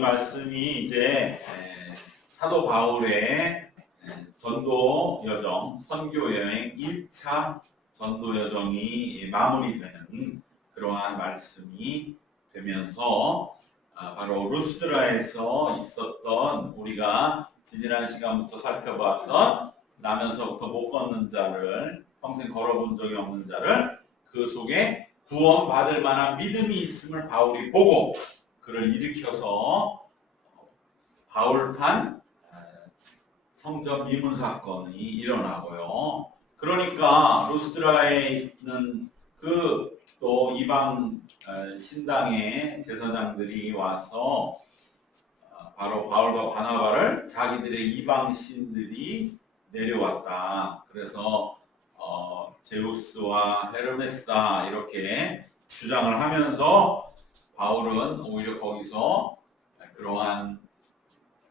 오늘 말씀이 이제 사도 바울의 전도 여정, 선교 여행 1차 전도 여정이 마무리되는 그러한 말씀이 되면서 바로 루스드라에서 있었던 우리가 지지난 시간부터 살펴봤던 나면서부터 못 걷는 자를 평생 걸어본 적이 없는 자를 그 속에 구원받을 만한 믿음이 있음을 바울이 보고 그를 일으켜서 바울판 성전 미문 사건이 일어나고요. 그러니까 루스드라에 있는 그 또 이방 신당의 제사장들이 와서 바로 바울과 바나바를 자기들의 이방 신들이 내려왔다. 그래서 제우스와 헤르메스다 이렇게 주장을 하면서 바울은 오히려 거기서 그러한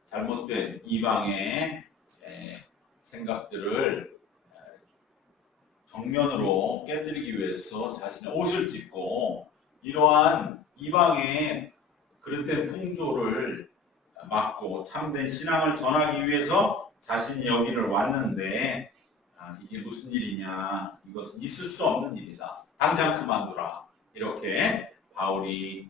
잘못된 이방의 생각들을 정면으로 깨뜨리기 위해서 자신의 옷을 찢고 이러한 이방의 그릇된 풍조를 막고 참된 신앙을 전하기 위해서 자신이 여기를 왔는데 이게 무슨 일이냐, 이것은 있을 수 없는 일이다, 당장 그만두라, 이렇게 바울이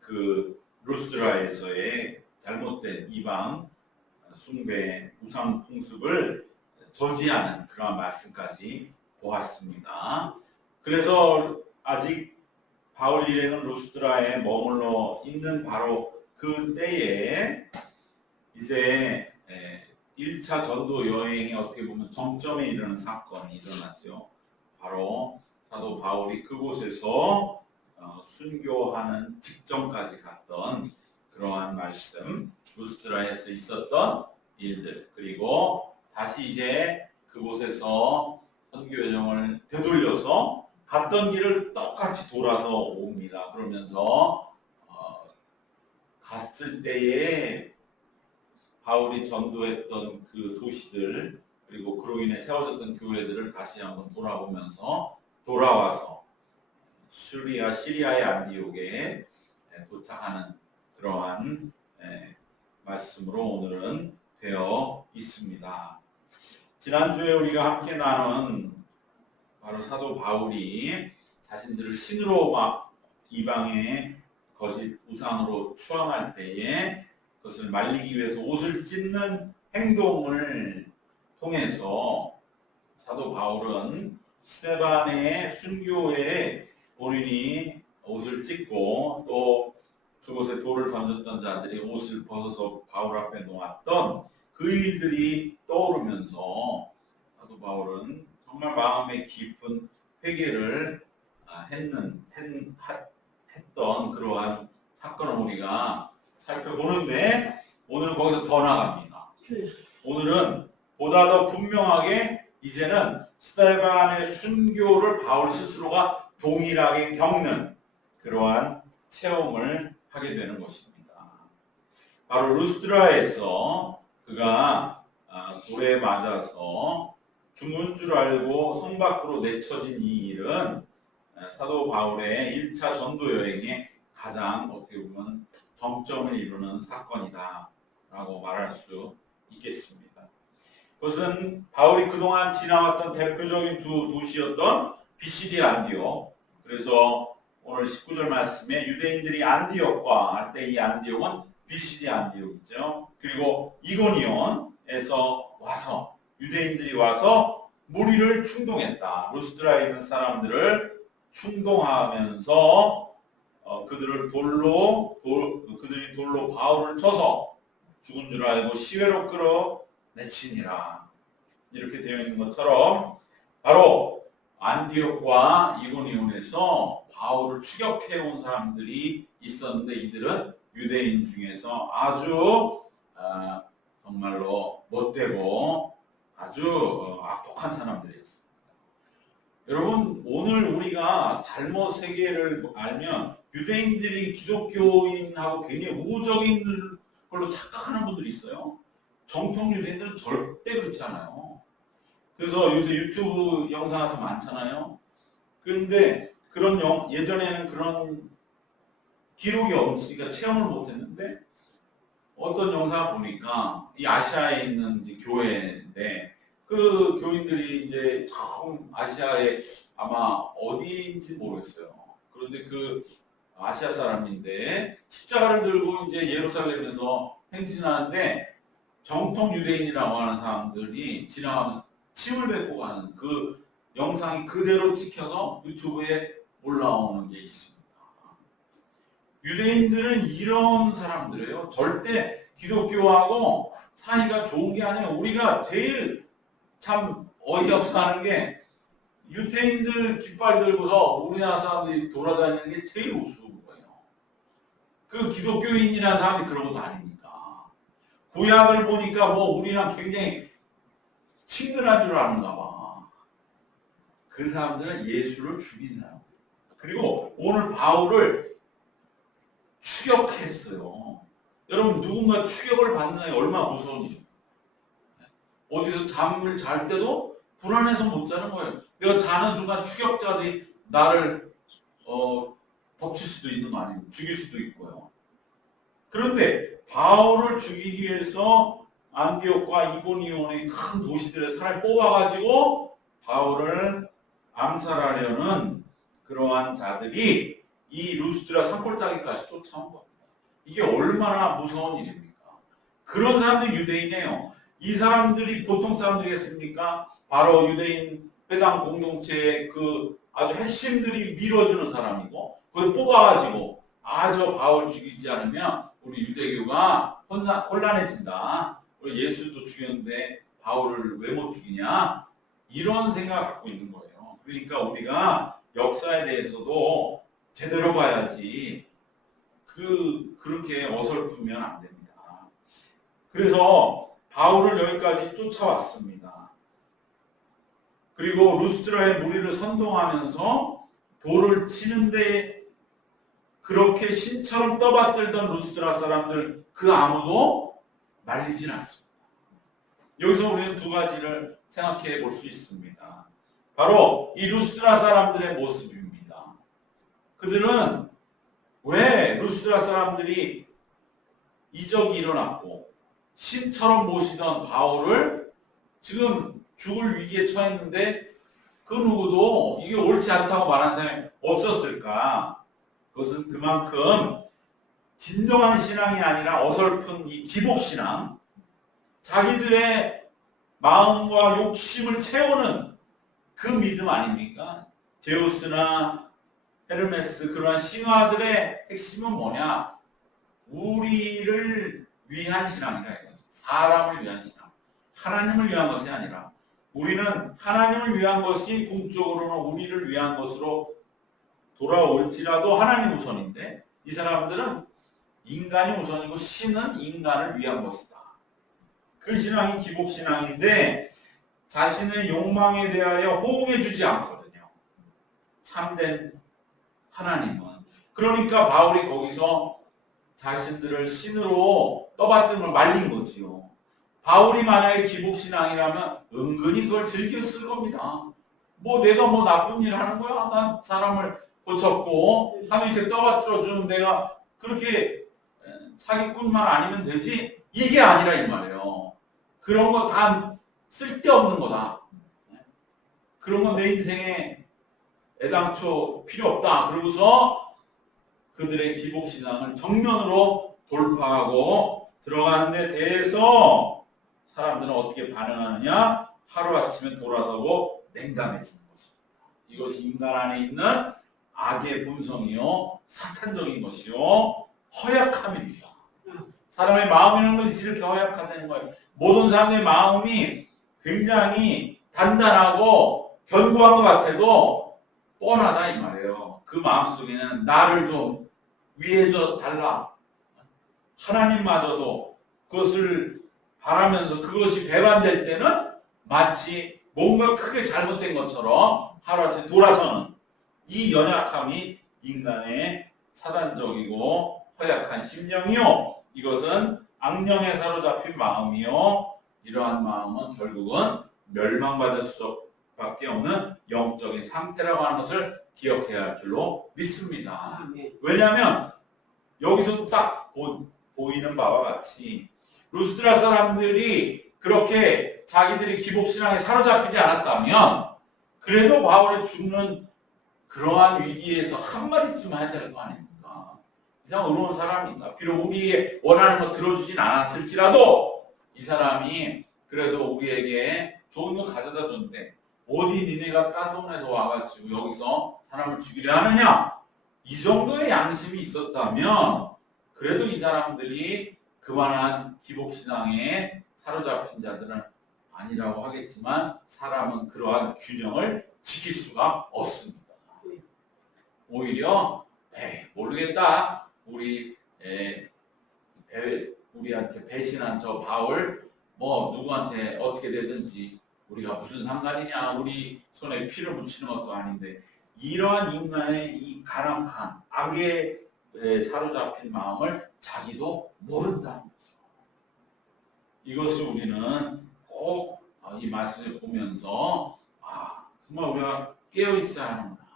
그 루스드라에서의 잘못된 이방 숭배 우상 풍습을 저지하는 그런 말씀까지 보았습니다. 그래서 아직 바울 일행은 루스드라에 머물러 있는 바로 그 때에 이제 1차 전도 여행이 어떻게 보면 정점에 이르는 사건이 일어났죠. 바로 사도 바울이 그곳에서 순교하는 직전까지 갔던 그러한 말씀, 루스드라에서 있었던 일들, 그리고 다시 이제 그곳에서 선교 여정을 되돌려서 갔던 길을 똑같이 돌아서 옵니다. 그러면서 갔을 때에 바울이 전도했던 그 도시들, 그리고 그로 인해 세워졌던 교회들을 다시 한번 돌아보면서 돌아와서 시리아의 안디옥에 도착하는 그러한 말씀으로 오늘은 되어 있습니다. 지난주에 우리가 함께 나눈 바로 사도 바울이 자신들을 신으로 막 이방의 거짓 우상으로 추앙할 때에 그것을 말리기 위해서 옷을 찢는 행동을 통해서 사도 바울은 스데반의 순교에 본인이 옷을 찢고 또 그곳에 돌을 던졌던 자들이 옷을 벗어서 바울 앞에 놓았던 그 일들이 떠오르면서 사도 바울은 정말 마음의 깊은 회개를 했던 그러한 사건을 우리가 살펴보는데 오늘은 거기서 더 나갑니다. 오늘은 보다 더 분명하게 이제는 스데반의 순교를 바울 스스로가 동일하게 겪는 그러한 체험을 하게 되는 것입니다. 바로 루스드라에서 그가 돌에 맞아서 죽은 줄 알고 성 밖으로 내쳐진 이 일은 사도 바울의 1차 전도 여행의 가장 어떻게 보면 정점을 이루는 사건이다 라고 말할 수 있겠습니다. 그것은 바울이 그동안 지나왔던 대표적인 두 도시였던 비시디 안디옥, 그래서 오늘 19절 말씀에 유대인들이 안디옥과 할 때 이 안디옥은 비시디 안디옥이죠. 그리고 이고니온에서 와서 유대인들이 와서 무리를 충동했다. 루스드라에 있는 사람들을 충동하면서 그들이 돌로 바울을 쳐서 죽은 줄 알고 시외로 끌어내치니라. 이렇게 되어 있는 것처럼 바로 안디옥과 이고니온에서 바울을 추격해온 사람들이 있었는데 이들은 유대인 중에서 아주 정말로 못되고 아주 악독한 사람들이었습니다. 여러분, 오늘 우리가 잘못 세계를 알면 유대인들이 기독교인하고 굉장히 우호적인 걸로 착각하는 분들이 있어요. 정통 유대인들은 절대 그렇지 않아요. 그래서 요새 유튜브 영상 같은 거 많잖아요. 그런데 예전에는 그런 기록이 없으니까 체험을 못했는데 어떤 영상 보니까 이 아시아에 있는 이제 교회인데 그 교인들이 이제 처음 아시아에 아마 어디인지 모르겠어요. 그런데 그 아시아 사람인데 십자가를 들고 이제 예루살렘에서 행진하는데 정통 유대인이라고 하는 사람들이 지나가면서 침을 뱉고 가는 그 영상이 그대로 찍혀서 유튜브에 올라오는 게 있습니다. 유대인들은 이런 사람들이에요. 절대 기독교하고 사이가 좋은 게 아니에요. 우리가 제일 참 어이없어 하는 게 유대인들 깃발 들고서 우리나라 사람들이 돌아다니는 게 제일 우스운 거예요. 그 기독교인이라는 사람이 그러고 다니니까. 구약을 보니까 뭐 우리랑 굉장히 친근한 줄 아는가 봐. 그 사람들은 예수를 죽인 사람들. 그리고 오늘 바울을 추격했어요. 여러분 누군가 추격을 받는 게 얼마나 무서운 일이에요. 어디서 잠을 잘 때도 불안해서 못 자는 거예요. 내가 자는 순간 추격자들이 나를 덮칠 수도 있는 거 아니에요. 죽일 수도 있고요. 그런데 바울을 죽이기 위해서 안디옥과 이고니온의 큰 도시들의 사람을 뽑아가지고 바울을 암살하려는 그러한 자들이 이 루스드라 산골짜기까지 쫓아온 겁니다. 이게 얼마나 무서운 일입니까? 그런 사람들이 유대인이에요. 이 사람들이 보통 사람들이겠습니까? 바로 유대인 회당 공동체의 그 아주 핵심들이 밀어주는 사람이고 그걸 뽑아가지고 저 바울 죽이지 않으면 우리 유대교가 혼란해진다. 우리 예수도 죽였는데 바울을 왜 못 죽이냐? 이런 생각을 갖고 있는 거예요. 그러니까 우리가 역사에 대해서도 제대로 봐야지 그렇게 어설프면 안 됩니다. 그래서 바울을 여기까지 쫓아왔습니다. 그리고 루스드라의 무리를 선동하면서 돌을 치는데 그렇게 신처럼 떠받들던 루스드라 사람들 그 아무도 말리진 않습니다. 여기서 우리는 두 가지를 생각해 볼 수 있습니다. 바로 이 루스드라 사람들의 모습입니다. 그들은 왜 루스드라 사람들이 이적이 일어났고 신처럼 모시던 바울을 지금 죽을 위기에 처했는데 그 누구도 이게 옳지 않다고 말하는 사람이 없었을까? 그것은 그만큼 진정한 신앙이 아니라 어설픈 이 기복신앙, 자기들의 마음과 욕심을 채우는 그 믿음 아닙니까? 제우스나 헤르메스 그러한 신화들의 핵심은 뭐냐? 우리를 위한 신앙이라 이거죠. 사람을 위한 신앙. 하나님을 위한 것이 아니라 우리는 하나님을 위한 것이 궁적으로는 우리를 위한 것으로 돌아올지라도 하나님 우선인데 이 사람들은 인간이 우선이고 신은 인간을 위한 것이다. 그 신앙이 기복신앙인데 자신의 욕망에 대하여 호응해 주지 않거든요. 참된 하나님은. 그러니까 바울이 거기서 자신들을 신으로 떠받든 걸 말린 거지요. 바울이 만약에 기복신앙이라면 은근히 그걸 즐겼을 겁니다. 내가 나쁜 일 하는 거야? 난 사람을 고쳤고 하면 이렇게 떠받들어주는 내가 그렇게 사기꾼만 아니면 되지? 이게 아니라 이 말이에요. 그런 거 다 쓸데없는 거다. 그런 건 내 인생에 애당초 필요 없다. 그러고서 그들의 기복신앙을 정면으로 돌파하고 들어가는데 대해서 사람들은 어떻게 반응하느냐? 하루아침에 돌아서고 냉담해지는 것입니다. 이것이 인간 안에 있는 악의 본성이요, 사탄적인 것이요, 허약함입니다. 사람의 마음이라는 것이 이렇게 허약하다는 거예요. 모든 사람의 마음이 굉장히 단단하고 견고한 것 같아도 뻔하다 이 말이에요. 그 마음속에는 나를 좀 위해줘 달라. 하나님마저도 그것을 바라면서 그것이 배반될 때는 마치 뭔가 크게 잘못된 것처럼 하루아침에 돌아서는 이 연약함이 인간의 사단적이고 허약한 심령이요. 이것은 악령에 사로잡힌 마음이요. 이러한 마음은 결국은 멸망받을 수밖에 없는 영적인 상태라고 하는 것을 기억해야 할 줄로 믿습니다. 왜냐하면 여기서도 딱 보이는 바와 같이 루스드라 사람들이 그렇게 자기들이 기복신앙에 사로잡히지 않았다면 그래도 바울이 죽는 그러한 위기에서 한마디쯤 해야 될 거 아닙니까? 이상 어려운 사람입니다. 비록 우리의 원하는 거 들어주진 않았을지라도 이 사람이 그래도 우리에게 좋은 거 가져다 줬는데 어디 니네가 딴 동네에서 와가지고 여기서 사람을 죽이려 하느냐? 이 정도의 양심이 있었다면 그래도 이 사람들이 그만한 기복신앙에 사로잡힌 자들은 아니라고 하겠지만 사람은 그러한 균형을 지킬 수가 없습니다. 오히려 모르겠다. 우리한테 배신한 저 바울 뭐 누구한테 어떻게 되든지 우리가 무슨 상관이냐. 우리 손에 피를 묻히는 것도 아닌데 이러한 인간의 이 가난한 악에 사로잡힌 마음을 자기도 모른다는 거죠. 이것을 우리는 꼭 이 말씀을 보면서 정말 우리가 깨어 있어야 하는구나.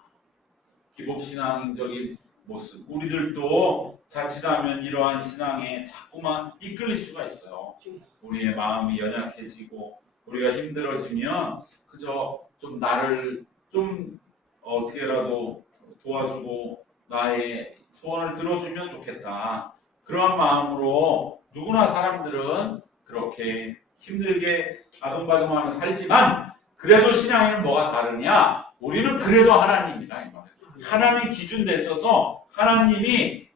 기복신앙적인 모습. 우리들도 자칫하면 이러한 신앙에 자꾸만 이끌릴 수가 있어요. 우리의 마음이 연약해지고 우리가 힘들어지면 그저 좀 나를 좀 어떻게라도 도와주고 나의 소원을 들어주면 좋겠다. 그러한 마음으로 누구나 사람들은 그렇게 힘들게 아둥바둥하며 살지만 그래도 신앙에는 뭐가 다르냐? 우리는 그래도 하나님이다 이 말이에요. 하나님의 기준 내서서 하나님이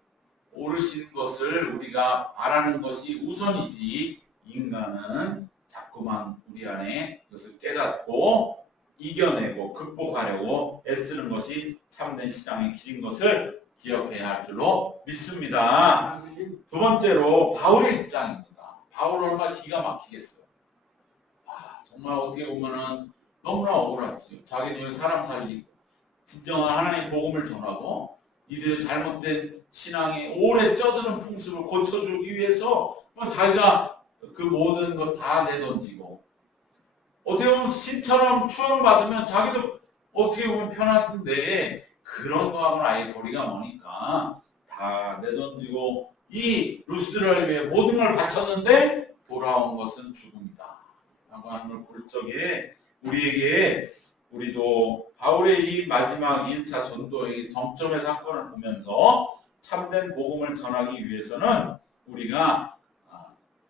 오르신 것을 우리가 바라는 것이 우선이지 인간은 자꾸만 우리 안에 이것을 깨닫고 이겨내고 극복하려고 애쓰는 것이 참된 신앙의 길인 것을 기억해야 할 줄로 믿습니다. 두 번째로 바울의 입장입니다. 바울은 얼마나 기가 막히겠어요. 정말 어떻게 보면은 너무나 억울하지. 자기는 사람 살리고 진정한 하나님의 복음을 전하고 이들의 잘못된 신앙에 오래 쩌드는 풍습을 고쳐주기 위해서 자기가 그 모든 것 다 내던지고 어떻게 보면 신처럼 추앙받으면 자기도 어떻게 보면 편한데 그런 거하고는 아예 거리가 머니까 다 내던지고 이 루스드라를 위해 모든 걸 바쳤는데 돌아온 것은 죽음이다 라고 하는 걸 볼 적에 우리도 바울의 이 마지막 1차 전도의 정점의 사건을 보면서 참된 복음을 전하기 위해서는 우리가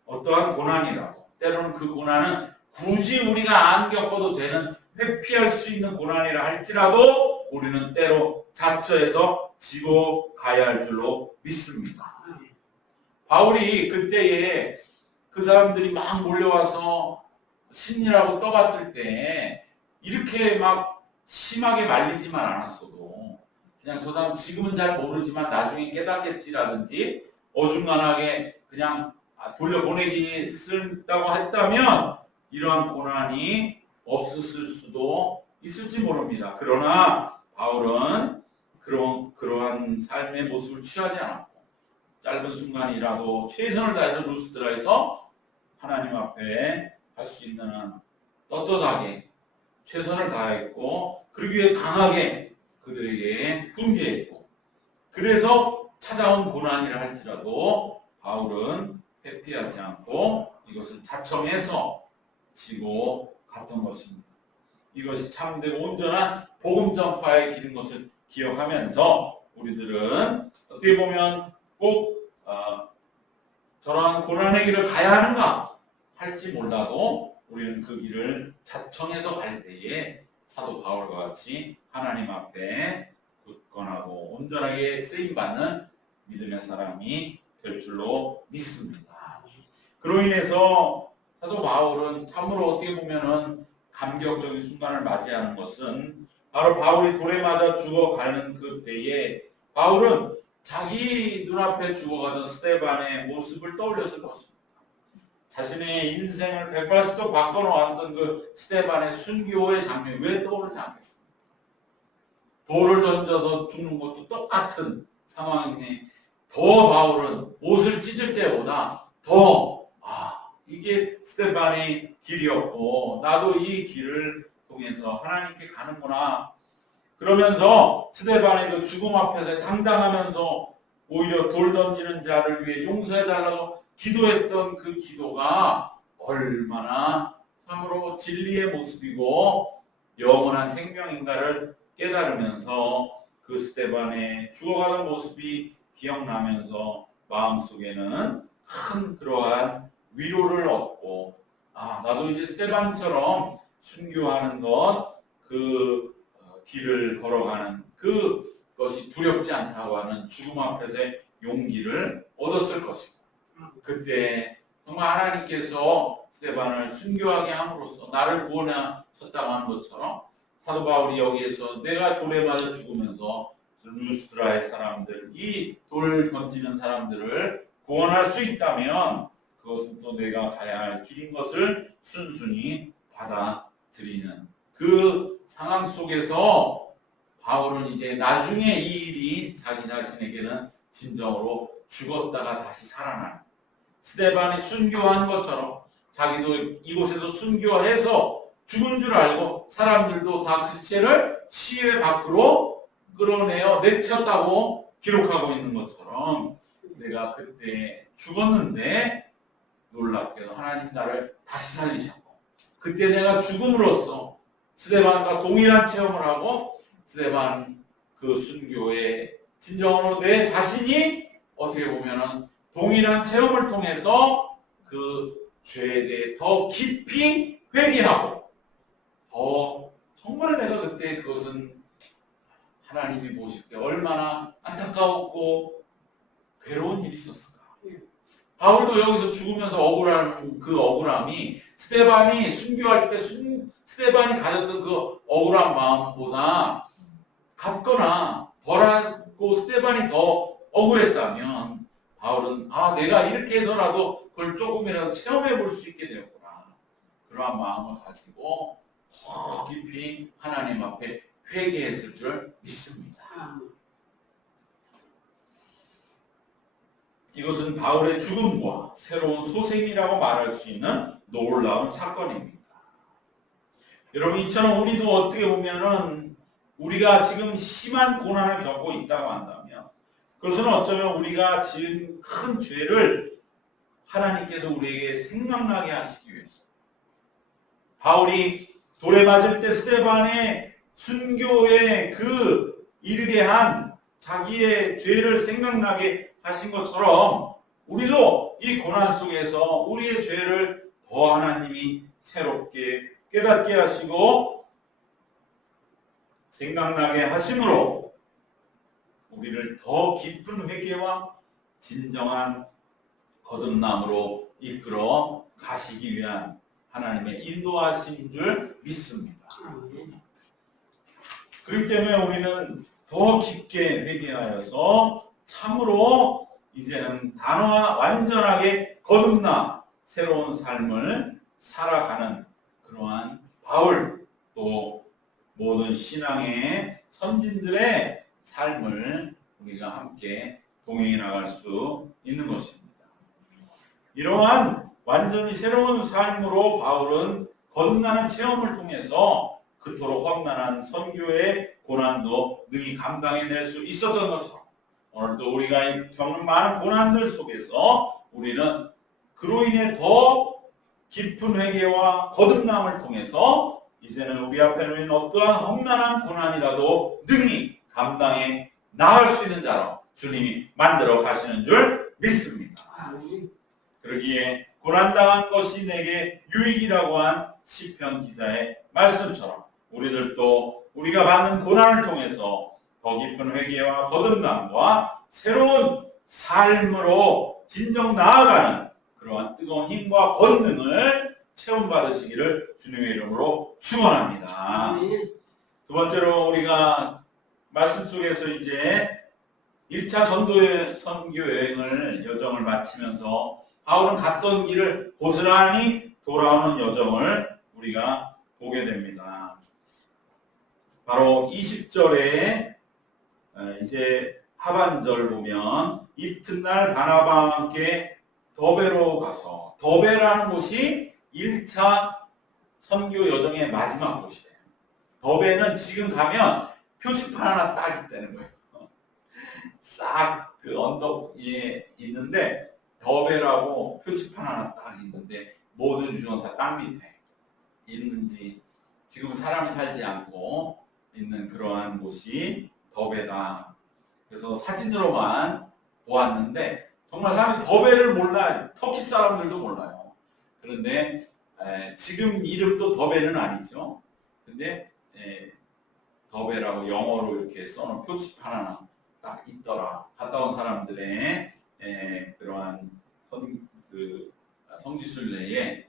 어떠한 고난이라도 때로는 그 고난은 굳이 우리가 안 겪어도 되는 회피할 수 있는 고난이라 할지라도 우리는 때로 자처해서 지고 가야 할 줄로 믿습니다. 바울이 그때에 그 사람들이 막 몰려와서 신이라고 떠받들 때 이렇게 막 심하게 말리지만 않았어도 그냥 저 사람 지금은 잘 모르지만 나중에 깨닫겠지라든지 어중간하게 그냥 돌려보내기 쓴다고 했다면 이러한 고난이 없었을 수도 있을지 모릅니다. 그러나 바울은 그러한 삶의 모습을 취하지 않았고 짧은 순간이라도 최선을 다해서 루스드라에서 하나님 앞에 할 수 있는 한 떳떳하게 최선을 다했고 그러기 위해 강하게 그들에게 훈계했고 그래서 찾아온 고난이라 할지라도 바울은 회피하지 않고 이것을 자청해서 지고 갔던 것입니다. 이것이 참되고 온전한 복음 전파의 길인 것을 기억하면서 우리들은 어떻게 보면 꼭 저러한 고난의 길을 가야 하는가 할지 몰라도 우리는 그 길을 자청해서 갈 때에 사도 바울과 같이 하나님 앞에 굳건하고 온전하게 쓰임받는 믿음의 사람이 될 줄로 믿습니다. 그로 인해서 사도 바울은 참으로 어떻게 보면은 감격적인 순간을 맞이하는 것은 바로 바울이 돌에 맞아 죽어가는 그때에 바울은 자기 눈앞에 죽어가던 스데반의 모습을 떠올렸을 것입니다. 자신의 인생을 180도 바꿔놓았던 그 스데반의 순교의 장면이 왜 떠오르지 않겠습니까? 돌을 던져서 죽는 것도 똑같은 상황이니 더 바울은 옷을 찢을 때보다 더 이게 스데반의 길이었고 나도 이 길을 통해서 하나님께 가는구나. 그러면서 스데반의 그 죽음 앞에서 당당하면서 오히려 돌 던지는 자를 위해 용서해달라고 기도했던 그 기도가 얼마나 참으로 진리의 모습이고 영원한 생명인가를 깨달으면서 그 스데반의 죽어가는 모습이 기억나면서 마음속에는 큰 그러한 위로를 얻고 나도 이제 스데반처럼 순교하는 것, 그 길을 걸어가는 그것이 두렵지 않다고 하는 죽음 앞에서의 용기를 얻었을 것이고 그때 정말 하나님께서 스데반을 순교하게 함으로써 나를 구원하셨다고 하는 것처럼 사도 바울이 여기에서 내가 돌에 맞아 죽으면서 루스드라의 사람들, 이 돌 던지는 사람들을 구원할 수 있다면 그것은 또 내가 가야 할 길인 것을 순순히 받아들이는 그 상황 속에서 바울은 이제 나중에 이 일이 자기 자신에게는 진정으로 죽었다가 다시 살아나는 스데반이 순교한 것처럼 자기도 이곳에서 순교해서 죽은 줄 알고 사람들도 다 그 시체를 시외 밖으로 끌어내어 내쳤다고 기록하고 있는 것처럼 내가 그때 죽었는데 놀랍게도 하나님 나를 다시 살리셨고 그때 내가 죽음으로써 스데반과 동일한 체험을 하고 스데반 그 순교의 진정으로 내 자신이 어떻게 보면은 동일한 체험을 통해서 그 죄에 대해 더 깊이 회개하고 더 정말 내가 그때 그것은 하나님이 보실 때 얼마나 안타까웠고 괴로운 일이 있었을까. 바울도 여기서 죽으면서 억울한 그 억울함이 스데반이 순교할 때 스데반이 가졌던 그 억울한 마음보다 같거나 덜하고 스데반이 더 억울했다면 바울은 내가 이렇게 해서라도 그걸 조금이라도 체험해 볼 수 있게 되었구나. 그러한 마음을 가지고 더 깊이 하나님 앞에 회개했을 줄 믿습니다. 이것은 바울의 죽음과 새로운 소생이라고 말할 수 있는 놀라운 사건입니다. 여러분 이처럼 우리도 어떻게 보면은 우리가 지금 심한 고난을 겪고 있다고 한다면 그것은 어쩌면 우리가 지은 큰 죄를 하나님께서 우리에게 생각나게 하시기 위해서 바울이 돌에 맞을 때 스데반의 순교에 그 이르게 한 자기의 죄를 생각나게 하신 것처럼 우리도 이 고난 속에서 우리의 죄를 더 하나님이 새롭게 깨닫게 하시고 생각나게 하심으로 우리를 더 깊은 회개와 진정한 거듭남으로 이끌어 가시기 위한 하나님의 인도하신 줄 믿습니다. 그렇기 때문에 우리는 더 깊게 회개하여서 참으로 이제는 완전하게 거듭나 새로운 삶을 살아가는 그러한 바울 또 모든 신앙의 선진들의 삶을 우리가 함께 동행해 나갈 수 있는 것입니다. 이러한 완전히 새로운 삶으로 바울은 거듭나는 체험을 통해서 그토록 험난한 선교의 고난도 능히 감당해낼 수 있었던 것처럼 오늘도 우리가 겪는 많은 고난들 속에서 우리는 그로 인해 더 깊은 회개와 거듭남을 통해서 이제는 우리 앞에 놓인 어떠한 험난한 고난이라도 능히 감당해 나갈 수 있는 자로 주님이 만들어 가시는 줄 믿습니다. 그러기에 고난당한 것이 내게 유익이라고 한 시편 기자의 말씀처럼 우리들도 우리가 받는 고난을 통해서 더 깊은 회개와 거듭남과 새로운 삶으로 진정 나아가는 그러한 뜨거운 힘과 권능을 체험받으시기를 주님의 이름으로 축원합니다. 두 번째로 우리가 말씀 속에서 이제 1차 선교 여행을 여정을 마치면서 바울은 갔던 길을 고스란히 돌아오는 여정을 우리가 보게 됩니다. 바로 20절에 이제 하반절 보면 이튿날 바나바와 함께 더베로 가서 더베라는 곳이 1차 선교 여정의 마지막 곳이에요. 더베는 지금 가면 표지판 하나 딱 있다는 거예요. 싹 그 언덕에 있는데 더베라고 표지판 하나 딱 있는데 모든 유적은 다 땅 밑에 있는지 지금 사람이 살지 않고 있는 그러한 곳이 더베다. 그래서 사진으로만 보았는데 정말 사람이 더베를 몰라요. 터키 사람들도 몰라요. 그런데 지금 이름도 더베는 아니죠. 근데 더베라고 영어로 이렇게 써놓은 표지판 하나 딱 있더라. 갔다 온 사람들의 그러한 성지순례의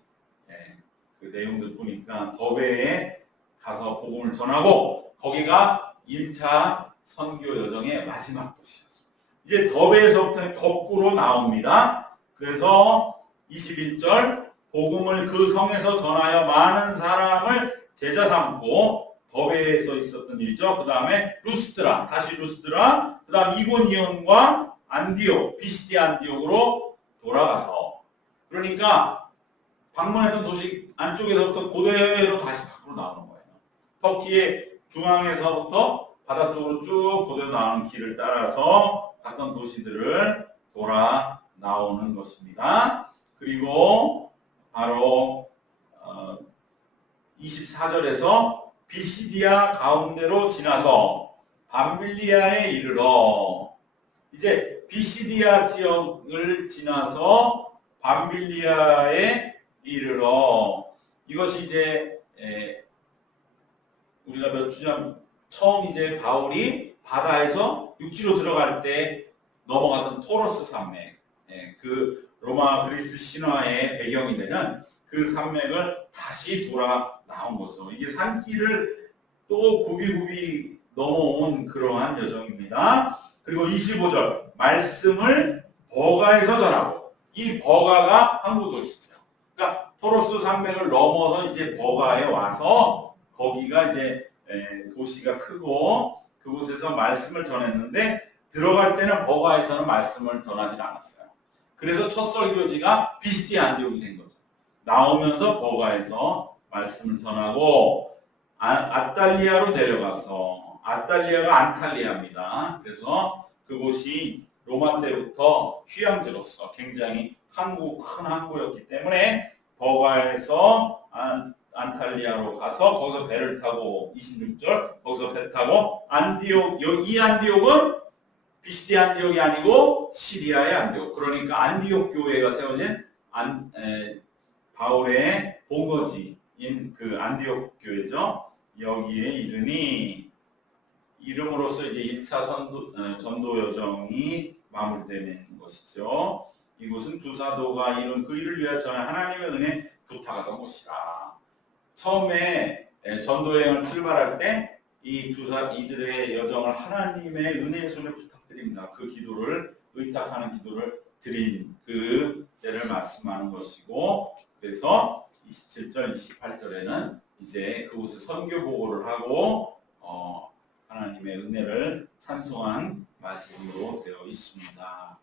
그 내용들 보니까 더베에 가서 복음을 전하고 거기가 1차 선교 여정의 마지막 도시였어요. 이제 더베에서부터 거꾸로 나옵니다. 그래서 21절 복음을 그 성에서 전하여 많은 사람을 제자 삼고 더베에서 있었던 일이죠. 그 다음에 루스드라, 다시 루스드라, 그 다음 이고니온과 안디옥, 비시디 안디옥으로 돌아가서 그러니까 방문했던 도시 안쪽에서부터 고대로 다시 밖으로 나오는 거예요. 터키의 중앙에서부터 바다 쪽으로 쭉 고대로 나오는 길을 따라서 갔던 도시들을 돌아 나오는 것입니다. 그리고 바로 24절에서 비시디아 가운데로 지나서 밤빌리아에 이르러 이제 비시디아 지역을 지나서 밤빌리아에 이르러 이것이 이제 우리가 몇 주 전 처음 이제 바울이 바다에서 육지로 들어갈 때 넘어갔던 토로스 산맥 그 로마 그리스 신화의 배경이 되는 그 산맥을 다시 돌아 나온 거죠. 이게 산길을 또 굽이굽이 넘어온 그러한 여정입니다. 그리고 25절 말씀을 버가에서 전하고 이 버가가 항구 도시죠. 그러니까 토로스 산맥을 넘어서 이제 버가에 와서 거기가 이제 도시가 크고 그곳에서 말씀을 전했는데 들어갈 때는 버가에서는 말씀을 전하지 않았어요. 그래서 첫 설교지가 비시디 안디옥이 된 거죠. 나오면서 버가에서 말씀을 전하고 아탈리아로 내려가서 아탈리아가 안탈리아입니다. 그래서 그곳이 로마 때부터 휴양지로서 굉장히 큰 항구였기 때문에 버가에서 안탈리아로 가서 거기서 배를 타고 26절 거기서 배 타고 안디옥 이 안디옥은 비시디 안디옥이 아니고 시리아의 안디옥 그러니까 안디옥 교회가 세워진 바울의 본거지인 그 안디옥 교회죠. 여기에 이름으로써 이제 1차 전도 여정이 마무리되는 것이죠. 이곳은 두 사도가 이룬 그 일을 위하여 전에 하나님의 은혜 부탁하던 곳이라. 처음에 전도 여행을 출발할 때 이들의 여정을 하나님의 은혜의 손에 부탁드립니다. 그 기도를 의탁하는 기도를 드린 그 때를 말씀하는 것이고 그래서 27절, 28절에는 이제 그곳에 선교 보고를 하고 하나님의 은혜를 찬송한 말씀으로 되어 있습니다.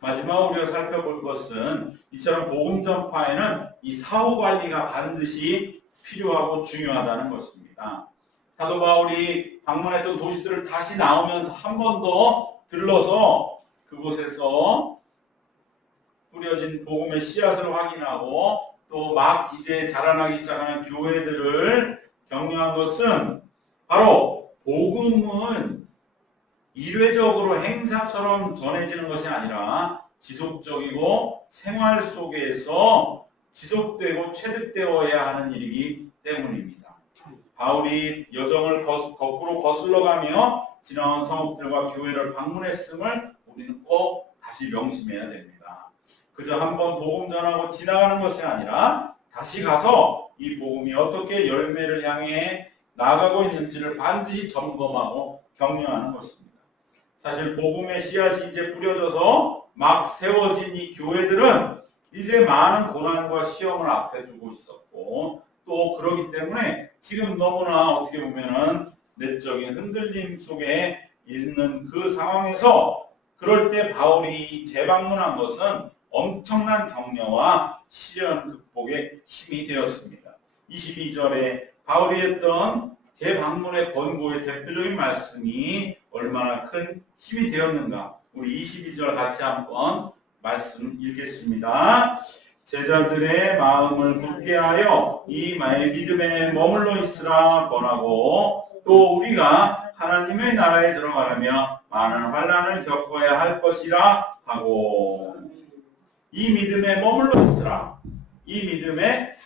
마지막으로 우리가 살펴볼 것은 이처럼 복음 전파에는 이 사후 관리가 반드시 필요하고 중요하다는 것입니다. 사도 바울이 방문했던 도시들을 다시 나오면서 한 번 더 들러서 그곳에서 뿌려진 복음의 씨앗을 확인하고 또 막 이제 자라나기 시작하는 교회들을 격려한 것은 바로 복음은 일회적으로 행사처럼 전해지는 것이 아니라 지속적이고 생활 속에서 지속되고 체득되어야 하는 일이기 때문입니다. 바울이 여정을 거꾸로 거슬러가며 지나온 성읍들과 교회를 방문했음을 우리는 꼭 다시 명심해야 됩니다. 그저 한번 복음 전하고 지나가는 것이 아니라 다시 가서 이 복음이 어떻게 열매를 향해 나아가고 있는지를 반드시 점검하고 격려하는 것입니다. 사실 복음의 씨앗이 이제 뿌려져서 막 세워진 이 교회들은 이제 많은 고난과 시험을 앞에 두고 있었고 또 그러기 때문에 지금 너무나 어떻게 보면은 내적인 흔들림 속에 있는 그 상황에서 그럴 때 바울이 재방문한 것은 엄청난 격려와 시련 극복의 힘이 되었습니다. 22절에 바울이 했던 재방문의 권고의 대표적인 말씀이 얼마나 큰 힘이 되었는가. 우리 22절 같이 한번 말씀 읽겠습니다. 제자들의 마음을 굳게 하여 이 믿음에 머물러 있으라 권하고, 또 우리가 하나님의 나라에 들어가려면 많은 환난을 겪어야 할 것이라 하고. 이 믿음에 머물러 있으라. 이 믿음에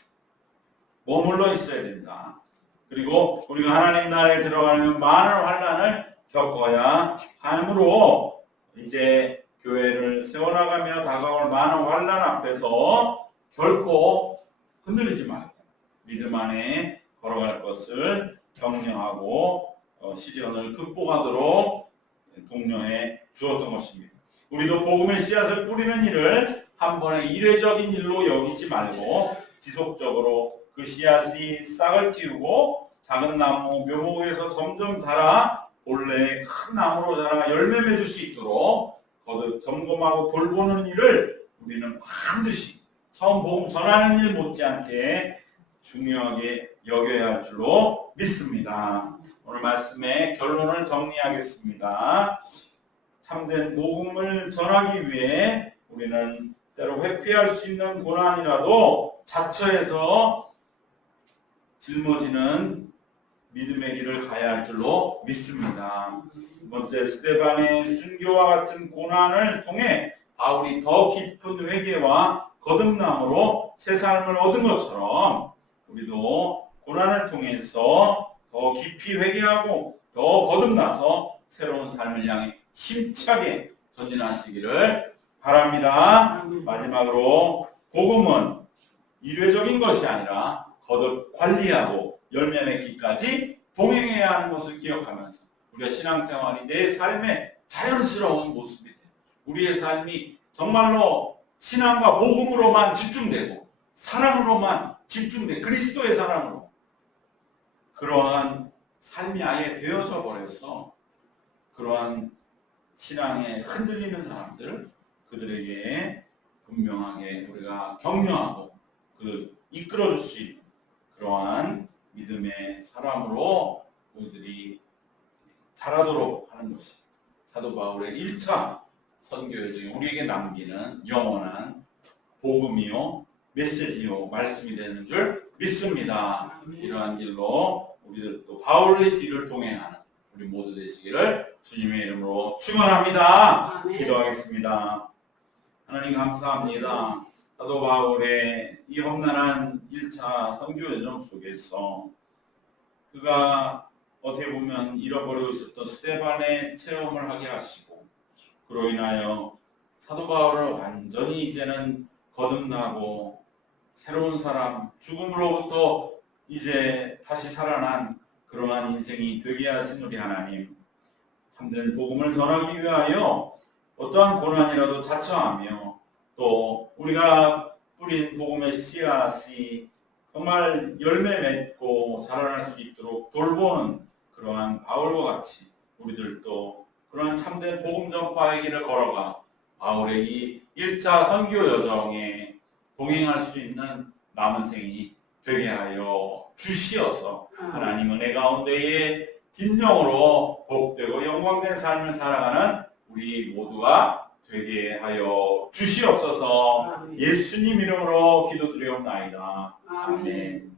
머물러 있어야 된다. 그리고 우리가 하나님 나라에 들어가려면 많은 환난을 겪어야 하므로 이제 교회를 세워나가며 다가올 많은 환난 앞에서 결코 흔들리지 말고 믿음 안에 걸어갈 것을 격려하고 시련을 극복하도록 독려해 주었던 것입니다. 우리도 복음의 씨앗을 뿌리는 일을 한 번의 일회적인 일로 여기지 말고 지속적으로 그 씨앗이 싹을 틔우고 작은 나무 묘목에서 점점 자라 본래 큰 나무로 자라 열매 맺을 수 있도록 거듭 점검하고 돌보는 일을 우리는 반드시 처음 복음 전하는 일 못지않게 중요하게 여겨야 할 줄로 믿습니다. 오늘 말씀의 결론을 정리하겠습니다. 참된 복음을 전하기 위해 우리는 때로 회피할 수 있는 고난이라도 자처해서 짊어지는 믿음의 길을 가야 할 줄로 믿습니다. 두 번째, 스데반의 순교와 같은 고난을 통해 바울이 더 깊은 회개와 거듭남으로 새 삶을 얻은 것처럼 우리도 고난을 통해서 더 깊이 회개하고 더 거듭나서 새로운 삶을 향해 힘차게 전진하시기를 바랍니다. 마지막으로 복음은 일회적인 것이 아니라 거듭 관리하고 열매 맺기까지 동행해야 하는 것을 기억하면서 우리가 신앙생활이 내 삶의 자연스러운 모습이 돼요. 우리의 삶이 정말로 신앙과 복음으로만 집중되고 사랑으로만 집중돼 그리스도의 사랑으로 그러한 삶이 아예 되어져 버려서 그러한 신앙에 흔들리는 사람들 그들에게 분명하게 우리가 격려하고 이끌어줄 수 있는 그러한 믿음의 사람으로 우리들이 자라도록 하는 것이 사도 바울의 1차 선교 여정에 우리에게 남기는 영원한 복음이요 메시지요 말씀이 되는 줄 믿습니다. 이러한 길로 우리들도 바울의 뒤를 동행하는 우리 모두 되시기를 주님의 이름으로 축원합니다. 기도하겠습니다. 하나님 감사합니다. 사도 바울의 이 험난한 1차 선교 여정 속에서 그가 어떻게 보면 잃어버리고 있었던 스데반의 체험을 하게 하시고 그로 인하여 사도 바울을 완전히 이제는 거듭나고 새로운 사람, 죽음으로부터 이제 다시 살아난 그러한 인생이 되게 하신 우리 하나님, 참된 복음을 전하기 위하여 어떠한 고난이라도 자처하며 또 우리가 뿌린 복음의 씨앗이 정말 열매 맺고 자라날 수 있도록 돌보는 그러한 바울과 같이 우리들도 그러한 참된 복음 전파의 길을 걸어가 바울의 이 1차 선교 여정에 동행할 수 있는 남은 생이 되게 하여 주시어서 하나님 은혜 가운데에 진정으로 복되고 영광된 삶을 살아가는 우리 모두가 되게 하여 주시옵소서. 예수님 이름으로 기도드리옵나이다. 아멘.